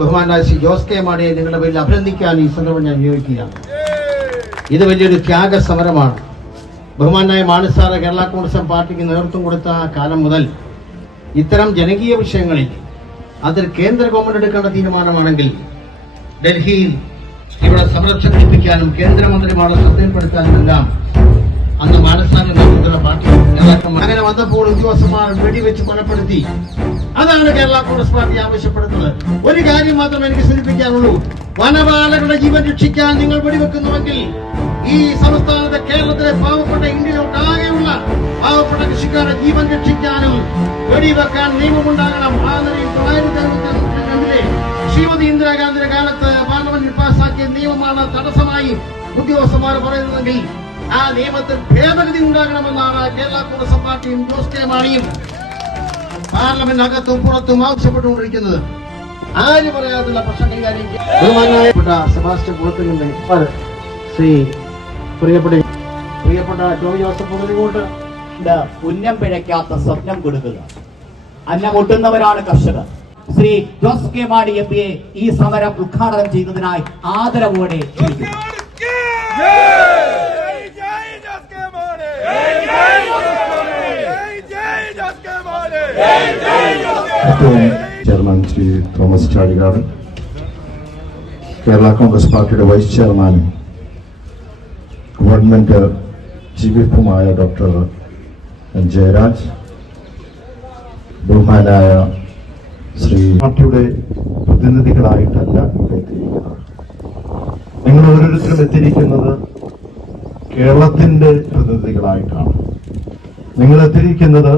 ബഹുമാനായ ശ്രീ ജോസ് കെ മാണിയെ നിങ്ങളുടെ പേരിൽ അഭിനന്ദിക്കാൻ ഈ സന്ദർഭം ഞാൻ ഉപയോഗിക്കുകയാണ്. ഇത് വലിയൊരു ത്യാഗ സമരമാണ്. ബഹുമാനായ മാണി സാറ് കേരള കോൺഗ്രസ് പാർട്ടിക്ക് നേതൃത്വം കൊടുത്ത കാലം മുതൽ ഇത്തരം ജനകീയ വിഷയങ്ങളിൽ അതിൽ കേന്ദ്ര ഗവൺമെന്റ് എടുക്കേണ്ട തീരുമാനമാണെങ്കിൽ ഡൽഹിയിൽ ഇവിടെ സമരം സംഘടിപ്പിക്കാനും കേന്ദ്രമന്ത്രിമാരെ ശ്രദ്ധയിൽപ്പെടുത്താനും എല്ലാം അന്ന് മാനസാന്റെ നേതൃത്വത്തിലുള്ള പാർട്ടി നേതാക്കന്മാർ അങ്ങനെ വന്നപ്പോൾ ഉദ്യോഗസ്ഥന്മാർ വെടിവെച്ച് കൊലപ്പെടുത്തി. അതാണ് കേരള കോൺഗ്രസ് പാർട്ടി ആവശ്യപ്പെടുന്നത്. ഒരു കാര്യം മാത്രം എനിക്ക് സൂചിപ്പിക്കാനുള്ളൂ. വനപാലകരുടെ ജീവൻ രക്ഷിക്കാൻ നിങ്ങൾ വെടിവെക്കുന്നുവെങ്കിൽ ഈ സംസ്ഥാനത്തെ കേരളത്തിലെ പാവപ്പെട്ട ഇന്ത്യയിലൊട്ടാകെയുള്ള പാവപ്പെട്ട കൃഷിക്കാരുടെ ജീവൻ രക്ഷിക്കാനും വെടിവെക്കാൻ നിയമമുണ്ടാകണം. ആ നിലയിൽ 1962 ശ്രീമതി ഇന്ദിരാഗാന്ധിയുടെ കാലത്ത് പാർലമെന്റിൽ പാസാക്കിയ നിയമമാണ് തടസ്സമായി ഉദ്യോഗസ്ഥന്മാർ പറയുന്നതെങ്കിൽ ആ നിയമത്തിൽ ഭേദഗതി ഉണ്ടാകണമെന്നാണ് കേരള കോൺഗ്രസ് പാർട്ടിയും ജോസ് കെ മാണിയും പാർലമെന്റിനകത്തും പുറത്തും ആവശ്യപ്പെട്ടുകൊണ്ടിരിക്കുന്നത്. ആര് പറയാതുള്ള പ്രശ്നം കൈകാര്യം സെബാസ്റ്റ്യൻ കുളത്തിനുണ്ട് ശ്രീ പ്രിയപ്പെട്ട ജോയി ജോസഫ് മുതലുകൊണ്ട് പുണ്യം പിഴയ്ക്കാത്ത സ്വപ്നം കൊടുക്കുക. അന്നമൊട്ടുന്നവരാണ് കർഷകർ. ശ്രീ ജോസ് കെ മാണി എംപിയെ ഈ സമരം ഉദ്ഘാടനം ചെയ്തതിനായി ആദരവോടെ ചെയർമാൻ ശ്രീ തോമസ് ചാഴികാട്, കേരള കോൺഗ്രസ് പാർട്ടിയുടെ വൈസ് ചെയർമാനും ഗവൺമെന്റ് ചീഫ് വിപ്പുമായ ഡോക്ടർ ജയരാജ്, ബഹുമാനായ ശ്രീ പാർട്ടിയുടെ പ്രതിനിധികളായിട്ടല്ല ഇവിടെ എത്തിയിരിക്കുന്നത്. നിങ്ങൾ ഓരോരുത്തരും എത്തിയിരിക്കുന്നത് കേരളത്തിന്റെ പ്രതിനിധികളായിട്ടാണ്. നിങ്ങൾ എത്തിയിരിക്കുന്നത്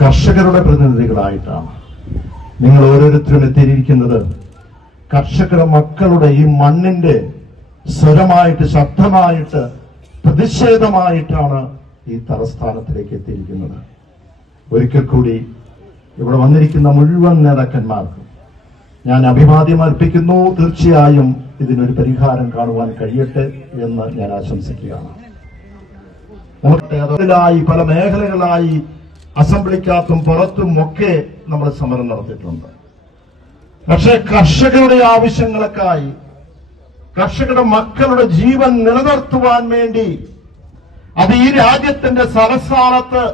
കർഷകരുടെ പ്രതിനിധികളായിട്ടാണ്. നിങ്ങൾ ഓരോരുത്തരും എത്തിയിരിക്കുന്നത് കർഷകരുടെ മക്കളുടെ ഈ മണ്ണിന്റെ സ്വരമായിട്ട് ശബ്ദമായിട്ട് പ്രതിഷേധമായിട്ടാണ് ഈ തലസ്ഥാനത്തിലേക്ക് എത്തിയിരിക്കുന്നത്. ഒരിക്കൽ കൂടി ഇവിടെ വന്നിരിക്കുന്ന മുഴുവൻ നേതാക്കന്മാർക്കും ഞാൻ അഭിവാദ്യം അർപ്പിക്കുന്നു. തീർച്ചയായും ഇതിനൊരു പരിഹാരം കാണുവാൻ കഴിയട്ടെ എന്ന് ഞാൻ ആശംസിക്കുകയാണ്. നമുക്ക് പല മേഖലകളായി അസംബ്ലിക്കകത്തും പുറത്തും ഒക്കെ നമ്മൾ സമരം നടത്തിയിട്ടുണ്ട്. പക്ഷെ കർഷകരുടെ ആവശ്യങ്ങൾക്കായി, കർഷകരുടെ മക്കളുടെ ജീവൻ നിലനിർത്തുവാൻ വേണ്ടി അത് ഈ രാജ്യത്തിന്റെ തലസ്ഥാനത്ത്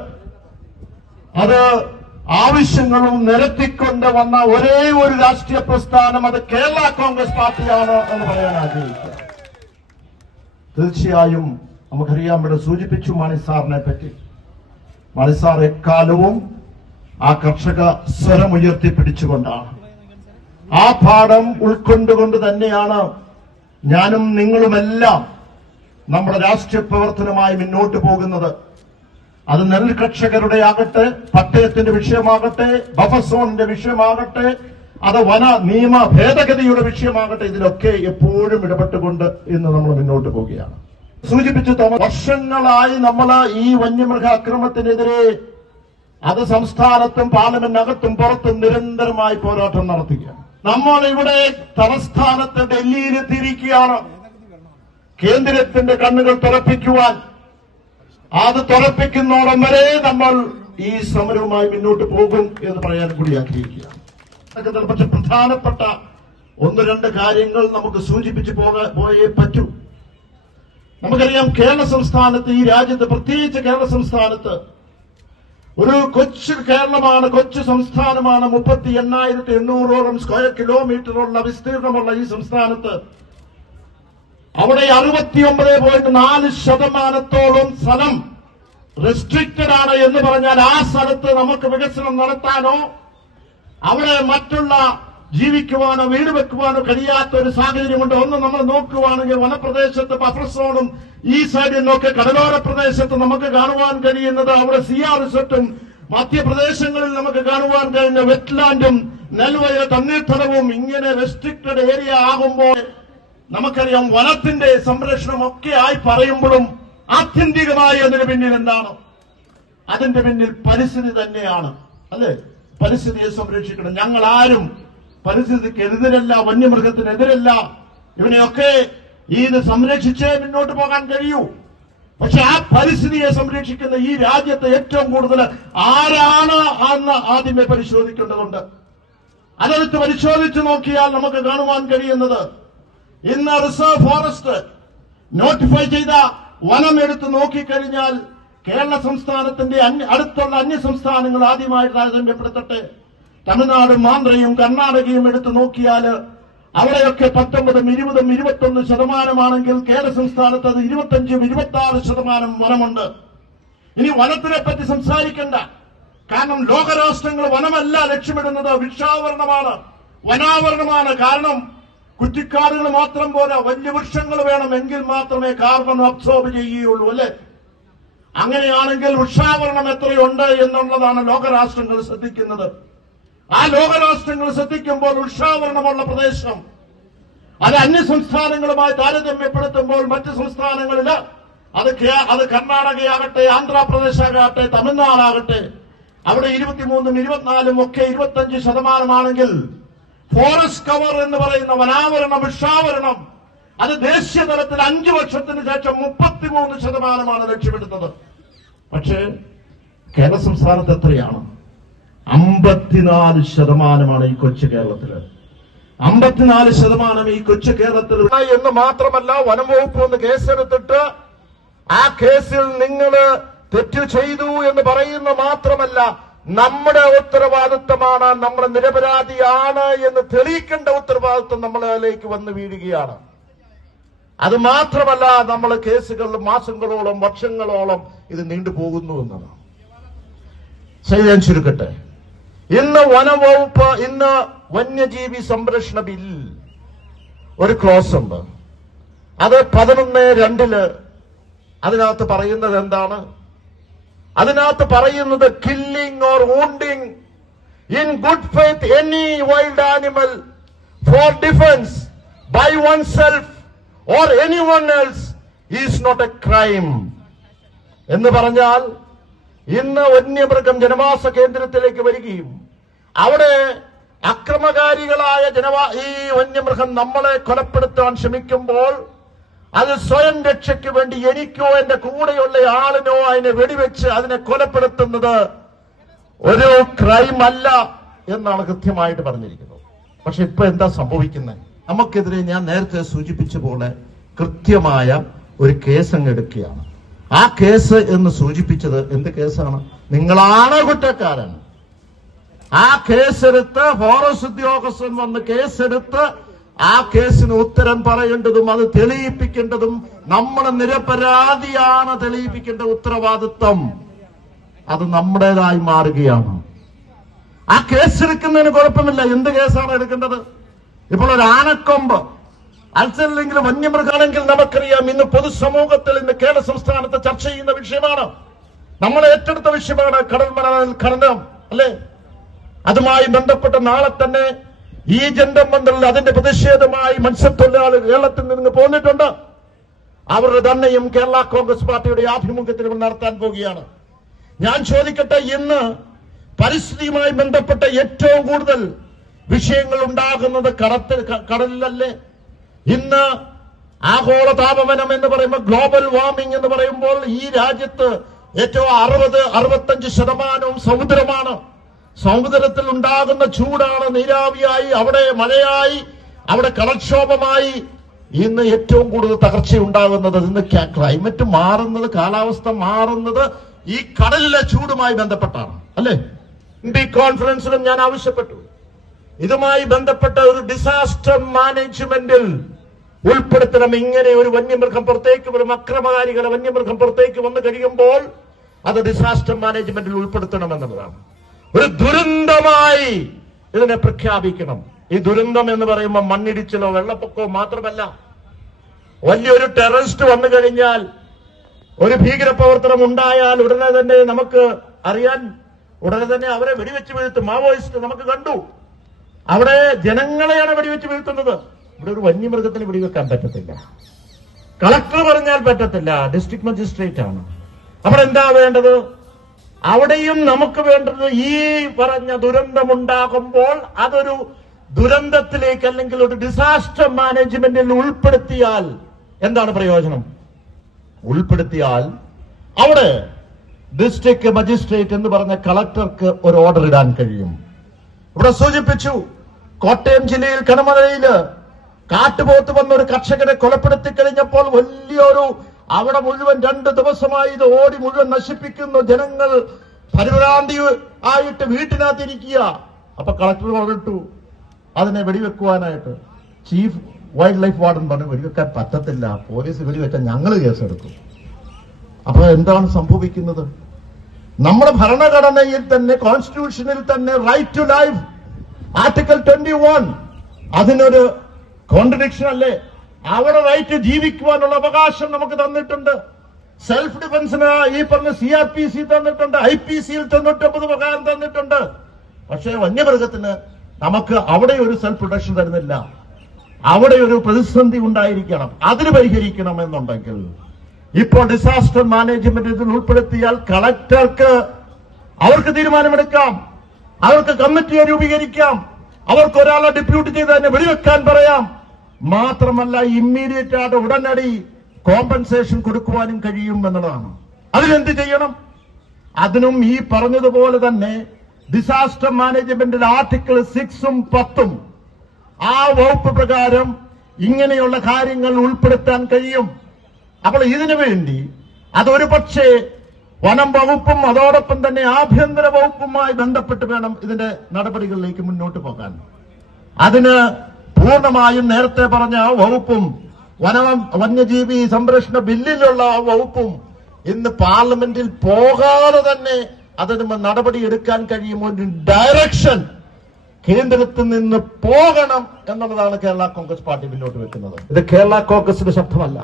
അത് ആവശ്യങ്ങളും നിരത്തിക്കൊണ്ട് വന്ന ഒരേ ഒരു രാഷ്ട്രീയ പ്രസ്ഥാനം അത് കേരള കോൺഗ്രസ് പാർട്ടിയാണ് എന്ന് പറയാൻ ആഗ്രഹിക്കുക. തീർച്ചയായും നമുക്കറിയാം, ഇവിടെ സൂചിപ്പിച്ചു മാണി സാറിനെ പറ്റി. മാണി സാർ എക്കാലവും ആ കർഷക സ്വരം ഉയർത്തിപ്പിടിച്ചുകൊണ്ടാണ്, ആ പാഠം ഉൾക്കൊണ്ടുകൊണ്ട് തന്നെയാണ് ഞാനും നിങ്ങളുമെല്ലാം നമ്മുടെ രാഷ്ട്രീയ പ്രവർത്തനമായി മുന്നോട്ട് പോകുന്നത്. അത് നെൽ കർഷകരുടെ ആകട്ടെ, പട്ടയത്തിന്റെ വിഷയമാകട്ടെ, ബഫർ സോണിന്റെ വിഷയമാകട്ടെ, അത് വന നിയമ ഭേദഗതിയുടെ വിഷയമാകട്ടെ, ഇതിലൊക്കെ എപ്പോഴും ഇടപെട്ടുകൊണ്ട് ഇന്ന് നമ്മൾ മുന്നോട്ട് പോവുകയാണ്. സൂചിപ്പിച്ചു വർഷങ്ങളായി നമ്മൾ ഈ വന്യമൃഗ അക്രമത്തിനെതിരെ അത് സംസ്ഥാനത്തും പാർലമെന്റിനകത്തും പുറത്തും നിരന്തരമായി പോരാട്ടം നടത്തുകയാണ്. നമ്മൾ ഇവിടെ തലസ്ഥാനത്ത് ഡൽഹിയിലെത്തിയിരിക്കുകയാണ്. കേന്ദ്രത്തിന്റെ കണ്ണുകൾ തുറപ്പിക്കുവാൻ, അത് തുറപ്പിക്കുന്നോളം വരെ നമ്മൾ ഈ സമരവുമായി മുന്നോട്ട് പോകും എന്ന് പറയാൻ കൂടി ആഗ്രഹിക്കുകയാണ്. പക്ഷെ പ്രധാനപ്പെട്ട ഒന്ന് രണ്ട് കാര്യങ്ങൾ നമുക്ക് സൂചിപ്പിച്ചു പോയേ പറ്റൂ. നമുക്കറിയാം, കേരള സംസ്ഥാനത്ത്, ഈ രാജ്യത്ത്, പ്രത്യേകിച്ച് കേരള സംസ്ഥാനത്ത് ഒരു കൊച്ചു കേരളമാണ്, കൊച്ചു സംസ്ഥാനമാണ്. 38,800 സ്ക്വയർ കിലോമീറ്ററുള്ള വിസ്തീർണമുള്ള ഈ സംസ്ഥാനത്ത് അവിടെ 69.4% സ്ഥലം റെസ്ട്രിക്റ്റഡ് ആണ് എന്ന് പറഞ്ഞാൽ ആ സ്ഥലത്ത് നമുക്ക് വികസനം നടത്താനോ അവിടെ മറ്റുള്ള ജീവിക്കുവാനോ വീട് വെക്കുവാനോ കഴിയാത്ത ഒരു സാഹചര്യമുണ്ട്. ഒന്ന് നമ്മൾ നോക്കുവാണെങ്കിൽ വനപ്രദേശത്ത് ബഫർ സോണും ഈ സൈഡിൽ നിന്നൊക്കെ കടലോര പ്രദേശത്ത് നമുക്ക് കാണുവാൻ കഴിയുന്നത് അവിടെ സിയാ റിസോർട്ടും മധ്യപ്രദേശങ്ങളിൽ നമുക്ക് കാണുവാൻ കഴിയുന്ന വെറ്റ്ലാൻഡും നെൽവയൽ തണ്ണീർത്തടവും ഇങ്ങനെ റെസ്ട്രിക്റ്റഡ് ഏരിയ ആകുമ്പോൾ നമുക്കറിയാം വനത്തിന്റെ സംരക്ഷണം ഒക്കെ ആയി പറയുമ്പോഴും ആത്യന്തികമായി അതിന് പിന്നിൽ എന്താണ്? അതിന്റെ പിന്നിൽ പരിസ്ഥിതി തന്നെയാണ്, അല്ലെ? പരിസ്ഥിതിയെ സംരക്ഷിക്കണം. ഞങ്ങൾ ആരും പരിസ്ഥിതിക്ക് എതിരല്ല, വന്യമൃഗത്തിനെതിരല്ല. ഇവനെയൊക്കെ ഇത് സംരക്ഷിച്ചേ മുന്നോട്ട് പോകാൻ കഴിയൂ. പക്ഷെ ആ പരിസ്ഥിതിയെ സംരക്ഷിക്കുന്ന ഈ രാജ്യത്ത് ഏറ്റവും കൂടുതൽ ആരാണ് എന്ന് ആദ്യമേ പരിശോധിക്കേണ്ടതുണ്ട്. അതെടുത്ത് പരിശോധിച്ച് നോക്കിയാൽ നമുക്ക് കാണുവാൻ കഴിയുന്നത് ഇന്ന് റിസർവ് ഫോറസ്റ്റ് നോട്ടിഫൈ ചെയ്ത വനം എടുത്ത് നോക്കിക്കഴിഞ്ഞാൽ കേരള സംസ്ഥാനത്തിന്റെ അടുത്തുള്ള അന്യ സംസ്ഥാനങ്ങൾ ആദ്യമായി താരതമ്യപ്പെടുത്തട്ടെ. തമിഴ്നാടും ആന്ധ്രയും കർണാടകയും എടുത്ത് നോക്കിയാൽ അവിടെയൊക്കെ 19, 20, 21% കേരള സംസ്ഥാനത്ത് അത് 25, 26% വനമുണ്ട്. ഇനി വനത്തിനെ പറ്റി സംസാരിക്കണ്ട. കാരണം ലോകരാഷ്ട്രങ്ങൾ വനമല്ല ലക്ഷ്യമിടുന്നത്, വൃക്ഷാവരണമാണ്, വനാവരണമാണ്. കാരണം കുറ്റിക്കാടുകൾ മാത്രം പോരാ, വലിയ വൃക്ഷങ്ങൾ വേണം, എങ്കിൽ മാത്രമേ കാർബൺ അബ്സോർബ് ചെയ്യുകയുള്ളൂ, അല്ലെ? അങ്ങനെയാണെങ്കിൽ വൃക്ഷാവരണം എത്രയുണ്ട് എന്നുള്ളതാണ് ലോകരാഷ്ട്രങ്ങൾ ശ്രദ്ധിക്കുന്നത്. ആ ലോകരാഷ്ട്രങ്ങൾ ശ്രദ്ധിക്കുമ്പോൾ വൃക്ഷാവരണമുള്ള പ്രദേശം അത് അന്യ സംസ്ഥാനങ്ങളുമായി താരതമ്യപ്പെടുത്തുമ്പോൾ മറ്റ് സംസ്ഥാനങ്ങളിൽ അത് കർണാടകയാകട്ടെ, ആന്ധ്രാപ്രദേശ് ആകട്ടെ, തമിഴ്നാടാകട്ടെ, അവിടെ 23, 24 ഒക്കെ 25% ഫോറസ്റ്റ് കവർ എന്ന് പറയുന്ന വനാവരണം, വൃക്ഷാവരണം അത് ദേശീയ തലത്തിൽ 5 വർഷത്തിന് ശേഷം 33% ലക്ഷ്യമിടുന്നത്. പക്ഷേ കേരള സംസ്ഥാനത്ത് എത്രയാണ്? 54% ഈ കൊച്ചു കേരളത്തില്. 54% ഈ കൊച്ചു കേരളത്തിൽ എന്ന് മാത്രമല്ല, വനം വകുപ്പ് ഒന്ന് കേസെടുത്തിട്ട് ആ കേസിൽ നിങ്ങൾ തെറ്റ് ചെയ്തു എന്ന് പറയുന്ന മാത്രമല്ല, നമ്മുടെ ഉത്തരവാദിത്തമാണ്, നമ്മൾ നിരപരാധിയാണ് എന്ന് തെളിയിക്കേണ്ട ഉത്തരവാദിത്വം നമ്മളിലേക്ക് വന്ന് വീഴുകയാണ്. അത് മാത്രമല്ല, നമ്മൾ കേസുകൾ മാസങ്ങളോളം വർഷങ്ങളോളം ഇത് നീണ്ടുപോകുന്നു എന്നതാണ്. ഞാൻ ചുരുക്കട്ടെ, ഇന്ന് വനംവകുപ്പ്, ഇന്ന് വന്യജീവി സംരക്ഷണ ബിൽ ഒരു ക്ലോസ് ഉണ്ട്. അത് 11(2) അതിനകത്ത് പറയുന്നത് എന്താണ്? അതിനകത്ത് പറയുന്നത് killing or wounding in good faith any wild animal for defence by oneself or anyone else is not a crime എന്ന് പറഞ്ഞാൽ, ഇന്ന് വന്യമൃഗം ജനവാസ കേന്ദ്രത്തിലേക്ക് വരികയും അവിടെ അക്രമകാരികളായ ഈ വന്യമൃഗം നമ്മളെ കൊലപ്പെടുത്താൻ ശ്രമിക്കുമ്പോൾ അത് സ്വയം രക്ഷയ്ക്ക് വേണ്ടി എനിക്കോ എന്റെ കൂടെയുള്ള ആളിനോ അതിനെ വെടിവെച്ച് അതിനെ കൊലപ്പെടുത്തുന്നത് ഒരു ക്രൈം അല്ല എന്നാണ് കൃത്യമായിട്ട് പറഞ്ഞിരിക്കുന്നത്. പക്ഷെ ഇപ്പൊ എന്താ സംഭവിക്കുന്നത്? നമുക്കെതിരെ ഞാൻ നേരത്തെ സൂചിപ്പിച്ച പോലെ കൃത്യമായ ഒരു കേസ് അങ്ങ് എടുക്കുകയാണ്. ആ കേസ് എന്ന് സൂചിപ്പിച്ചത് എന്ത് കേസാണ്? നിങ്ങളാണ് കുറ്റക്കാരൻ. ആ കേസെടുത്ത് ഫോറസ്റ്റ് ഉദ്യോഗസ്ഥൻ വന്ന് കേസെടുത്ത് ആ കേസിന് ഉത്തരം പറയേണ്ടതും അത് തെളിയിപ്പിക്കേണ്ടതും നമ്മൾ നിരപരാധിയാണ് തെളിയിപ്പിക്കേണ്ട ഉത്തരവാദിത്വം അത് നമ്മുടേതായി മാറുകയാണ്. ആ കേസെടുക്കുന്നതിന് കുഴപ്പമില്ല. എന്ത് കേസാണ് എടുക്കേണ്ടത്? ഇപ്പോൾ ഒരു ആനക്കൊമ്പ് അല്ലെങ്കിൽ വന്യമൃഗമാണെങ്കിൽ നമുക്കറിയാം, ഇന്ന് പൊതുസമൂഹത്തിൽ ഇന്ന് കേരള സംസ്ഥാനത്ത് ചർച്ച ചെയ്യുന്ന വിഷയമാണ്, നമ്മൾ ഏറ്റെടുത്ത വിഷയമാണ് കടൽ ഖനനം, അല്ലെ? അതുമായി ബന്ധപ്പെട്ട് നാളെ തന്നെ ഈ ജന്തമന്ദിറിൽ അതിന്റെ പ്രതിഷേധമായി മത്സ്യത്തൊഴിലാളികൾ കേരളത്തിൽ നിന്ന് പോന്നിട്ടുണ്ട്. അവരുടെ ധർണയും കേരള കോൺഗ്രസ് പാർട്ടിയുടെ ആഭിമുഖ്യത്തിൽ നടത്താൻ പോവുകയാണ്. ഞാൻ ചോദിക്കട്ടെ, ഇന്ന് പരിസ്ഥിതിയുമായി ബന്ധപ്പെട്ട ഏറ്റവും കൂടുതൽ വിഷയങ്ങൾ ഉണ്ടാകുന്നത് കടലിലല്ലേ? ഇന്ന് ആഗോള താപനം എന്ന് പറയുമ്പോൾ, ഗ്ലോബൽ വാർമിംഗ് എന്ന് പറയുമ്പോൾ ഈ രാജ്യത്ത് ഏറ്റവും 60-65% സമുദ്രമാണ്. സമുദ്രത്തിൽ ഉണ്ടാകുന്ന ചൂടാണ് നീരാവിയായി, അവിടെ മഴയായി, അവിടെ കടൽക്ഷോഭമായി ഇന്ന് ഏറ്റവും കൂടുതൽ തകർച്ച ഉണ്ടാകുന്നത്. ഇന്ന് ക്ലൈമറ്റ് മാറുന്നത്, കാലാവസ്ഥ മാറുന്നത് ഈ കടലിലെ ചൂടുമായി ബന്ധപ്പെട്ടാണ്, അല്ലെ? ഈ കോൺഫറൻസിലും ഞാൻ ആവശ്യപ്പെട്ടു, ഇതുമായി ബന്ധപ്പെട്ട ഒരു ഡിസാസ്റ്റർ മാനേജ്മെന്റിൽ ഉൾപ്പെടുത്തണം. ഇങ്ങനെ ഒരു വന്യമൃഗം പുറത്തേക്ക് വരും, അക്രമകാരികളെ വന്യമൃഗം പുറത്തേക്ക് വന്നു കഴിയുമ്പോൾ അത് ഡിസാസ്റ്റർ മാനേജ്മെന്റിൽ ഉൾപ്പെടുത്തണം എന്നുള്ളതാണ്. ഒരു ദുരന്തമായി ഇതിനെ പ്രഖ്യാപിക്കണം. ഈ ദുരന്തം എന്ന് പറയുമ്പോൾ മണ്ണിടിച്ചിലോ വെള്ളപ്പൊക്കമോ മാത്രമല്ല, വലിയൊരു ടെററിസ്റ്റ് വന്നു കഴിഞ്ഞാൽ, ഒരു ഭീകരപ്രവർത്തനം ഉണ്ടായാൽ ഉടനെ തന്നെ നമുക്ക് അറിയാൻ, ഉടനെ തന്നെ അവരെ വെടിവെച്ച് വീഴ്ത്തും. മാവോയിസ്റ്റ് നമുക്ക് കണ്ടു. അവിടെ ജനങ്ങളെയാണ് വെടിവെച്ച് വീഴ്ത്തുന്നത്. ഇവിടെ ഒരു വന്യമൃഗത്തിന് വെടിവെക്കാൻ പറ്റത്തില്ല. കളക്ടർ പറഞ്ഞാൽ പറ്റത്തില്ല, ഡിസ്ട്രിക്ട് മജിസ്ട്രേറ്റ് ആണ്. അവിടെ എന്താ വേണ്ടത്? അവിടെയും നമുക്ക് വേണ്ടത് ഈ പറഞ്ഞ ദുരന്തമുണ്ടാകുമ്പോൾ അതൊരു ദുരന്തത്തിലേക്ക് അല്ലെങ്കിൽ ഒരു ഡിസാസ്റ്റർ മാനേജ്മെന്റിൽ ഉൾപ്പെടുത്തിയാൽ എന്താണ് പ്രയോജനം? ഉൾപ്പെടുത്തിയാൽ അവിടെ ഡിസ്ട്രിക്ട് മജിസ്ട്രേറ്റ് എന്ന് പറഞ്ഞ കളക്ടർക്ക് ഒരു ഓർഡർ ഇടാൻ കഴിയും. ഇവിടെ സൂചിപ്പിച്ചു, കോട്ടയം ജില്ലയിൽ കനമഴയില് കാട്ടുപോത്ത് വന്ന ഒരു കർഷകരെ കൊലപ്പെടുത്തി കഴിഞ്ഞപ്പോൾ വലിയൊരു അവിടെ മുഴുവൻ 2 ദിവസമായി ഇത് ഓടി മുഴുവൻ നശിപ്പിക്കുന്നു. ജനങ്ങൾ പരിഭ്രാന്തി ആയിട്ട് വീട്ടിനകത്തിരിക്കുക. അപ്പൊ കളക്ടർ പറഞ്ഞിട്ടു അതിനെ വെടിവെക്കുവാനായിട്ട്. ചീഫ് വൈൽഡ് ലൈഫ് വാർഡൻ പറഞ്ഞു വെടിവെക്കാൻ പറ്റത്തില്ല, പോലീസ് വെടിവെച്ചാൽ ഞങ്ങൾ കേസെടുക്കും. അപ്പൊ എന്താണ് സംഭവിക്കുന്നത്? നമ്മുടെ ഭരണഘടനയിൽ തന്നെ, കോൺസ്റ്റിറ്റ്യൂഷനിൽ തന്നെ റൈറ്റ് ടു ലൈഫ്, ആർട്ടിക്കിൾ 21, അതിനൊരു കോൺട്രഡിക്ഷൻ അല്ലേ? അവിടെ റൈറ്റ് ജീവിക്കുവാനുള്ള അവകാശം നമുക്ക് തന്നിട്ടുണ്ട്. സെൽഫ് ഡിഫൻസിന് ഈ പറഞ്ഞ CRPC തന്നിട്ടുണ്ട്, IPCയിൽ 99 പ്രകാരം തന്നിട്ടുണ്ട്. പക്ഷേ വന്യമൃഗത്തിന് നമുക്ക് അവിടെ ഒരു സെൽഫ് പ്രൊട്ടക്ഷൻ തരുന്നില്ല. അവിടെ ഒരു പ്രതിസന്ധി ഉണ്ടായിരിക്കണം, അതിന് പരിഹരിക്കണം എന്നുണ്ടെങ്കിൽ ഇപ്പോൾ ഡിസാസ്റ്റർ മാനേജ്മെന്റ് ഉൾപ്പെടുത്തിയാൽ കളക്ടർക്ക് അവർക്ക് തീരുമാനമെടുക്കാം, അവർക്ക് കമ്മിറ്റിയെ രൂപീകരിക്കാം, അവർക്ക് ഒരാളെ ഡെപ്യൂട്ടി ചെയ്ത് തന്നെ വെടിവെക്കാൻ പറയാം. മാത്രമല്ല ഇമ്മീഡിയറ്റ് ആയിട്ട് ഉടനടി കോമ്പൻസേഷൻ കൊടുക്കുവാനും കഴിയും എന്നുള്ളതാണ്. അതിനെന്ത് ചെയ്യണം? അതിനും ഈ പറഞ്ഞതുപോലെ തന്നെ ഡിസാസ്റ്റർ മാനേജ്മെന്റിൽ ആർട്ടിക്കിൾ 6ഉം 10ഉം ആ വകുപ്പ് പ്രകാരം ഇങ്ങനെയുള്ള കാര്യങ്ങൾ ഉൾപ്പെടുത്താൻ കഴിയും. അപ്പോൾ ഇതിനു വേണ്ടി അതൊരു പക്ഷേ വനം വകുപ്പും അതോടൊപ്പം തന്നെ ആഭ്യന്തര വകുപ്പുമായി ബന്ധപ്പെട്ട് വേണം ഇതിന്റെ നടപടികളിലേക്ക് മുന്നോട്ട് പോകാൻ. അതിന് പൂർണ്ണമായും നേരത്തെ പറഞ്ഞ ആ വകുപ്പും വന്യജീവി സംരക്ഷണ ബില്ലിലുള്ള ആ വകുപ്പും ഇന്ന് പാർലമെന്റിൽ പോകാതെ തന്നെ അതിന് നടപടി എടുക്കാൻ കഴിയുമോ? ഡയറക്ഷൻ കേന്ദ്രത്തിൽ നിന്ന് പോകണം എന്നുള്ളതാണ് കേരള കോൺഗ്രസ് പാർട്ടി മുന്നോട്ട് വെക്കുന്നത്. ഇത് കേരള കോൺഗ്രസിന്റെ ശബ്ദമല്ല,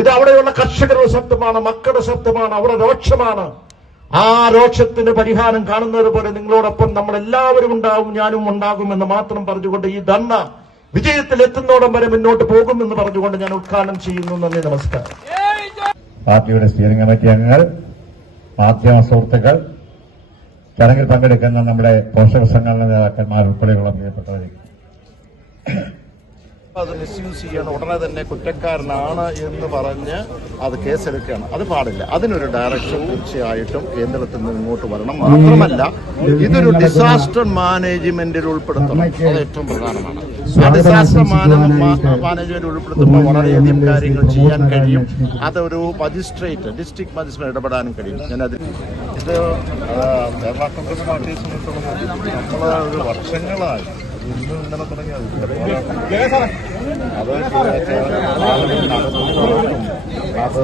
ഇത് അവിടെയുള്ള കർഷകരുടെ ശബ്ദമാണ്, മക്കളുടെ ശബ്ദമാണ്, അവിടെ രോക്ഷമാണ്. ആ രോക്ഷത്തിന് പരിഹാരം കാണുന്നത് പോലെ നിങ്ങളോടൊപ്പം നമ്മളെല്ലാവരും ഉണ്ടാവും, ഞാനും ഉണ്ടാകുമെന്ന് മാത്രം പറഞ്ഞുകൊണ്ട് ഈ ധർണ വിജയത്തിൽ എത്തുന്നോടം വരെ മുന്നോട്ട് പോകുമെന്ന് പറഞ്ഞുകൊണ്ട് ഞാൻ ഉദ്ഘാടനം ചെയ്യുന്നു. നന്ദി, നമസ്കാരം. പാർട്ടിയുടെ സ്റ്റിയറിംഗ് കമ്മിറ്റി അംഗങ്ങൾ, മാധ്യമ സുഹൃത്തുക്കൾ, ചടങ്ങിൽ പങ്കെടുക്കുന്ന നമ്മുടെ പോഷക സംഘടനാ നേതാക്കന്മാർ ഉൾപ്പെടെയുള്ള പ്രിയപ്പെട്ടവരെ, അത് മിസ്യൂസ് ചെയ്യാൻ ഉടനെ തന്നെ കുറ്റക്കാരനാണ് എന്ന് പറഞ്ഞ് അത് കേസെടുക്കുകയാണ്. അത് പാടില്ല. അതിനൊരു ഡയറക്ഷൻ തീർച്ചയായിട്ടും കേന്ദ്രത്തിൽ നിന്ന് ഇങ്ങോട്ട് വരണം. മാത്രമല്ല ഇതൊരു ഡിസാസ്റ്റർ മാനേജ്മെന്റിൽ ഉൾപ്പെടുത്തണം. അത് ഏറ്റവും പ്രധാനമാണ്. ആ ഡിസാസ്റ്റർ മാനേജ്മെന്റ് ഉൾപ്പെടുത്തുമ്പോൾ വളരെയധികം കാര്യങ്ങൾ ചെയ്യാൻ കഴിയും. അതൊരു മജിസ്ട്രേറ്റ്, ഡിസ്ട്രിക്ട് മജിസ്ട്രേറ്റ് ഇടപെടാനും കഴിയും. ഞാനത് ഇത് കേരള കോൺഗ്രസ് പാർട്ടിയെ സംബന്ധിച്ചിടത്തോളം നമ്മൾ ഒരു വർഷങ്ങളായി ഇന്നും ഇന്നലെ തുടങ്ങിയത് അത് അത്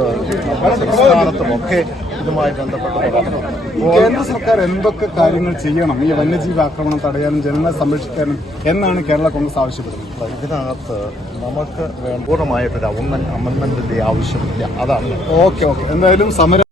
സംസ്ഥാനത്തുമൊക്കെ ഇതുമായി ബന്ധപ്പെട്ട് കേന്ദ്ര സർക്കാർ എന്തൊക്കെ കാര്യങ്ങൾ ചെയ്യണം ഈ വന്യജീവി ആക്രമണം തടയാനും ജനങ്ങളെ സംരക്ഷിക്കാനും എന്നാണ് കേരള കോൺഗ്രസ് ആവശ്യപ്പെടുന്നത്? ഇതിനകത്ത് നമുക്ക് പൂർണ്ണമായിട്ടൊരു അമെന്റ്മെന്റിന്റെ ആവശ്യമില്ല. അതാണ്. ഓക്കെ എന്തായാലും സമരം